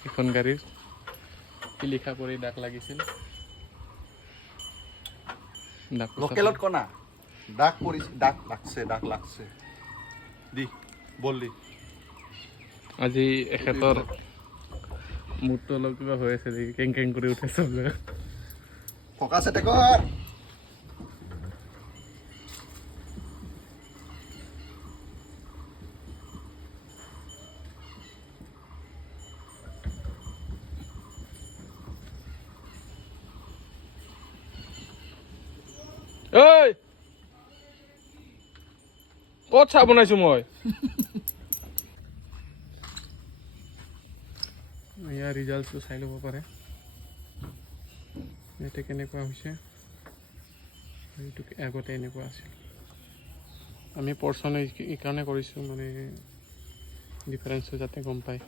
এখন গাড়ীৰ কি লিখা কৰি ডাক লাগিছিল লোকেলত কনা ডাক পৰিছে ডাক লাগছে দি বল দি আজি এখেতৰ মুডটো অলপ কিবা হৈ আছে দেখি কেং কেং কৰি উঠে চব জেগা ফকাছ এতে কৰ ঐ ক'ত চাহ বনাইছো মই ইয়াৰ ৰিজাল্টটো চাই ল'ব পাৰে ইয়াতে কেনেকুৱা হৈছে এইটো আগতে এনেকুৱা আছিল আমি পৰ্চন এইকাৰণে কৰিছোঁ মানে ডিফাৰেঞ্চটো যাতে গম পায়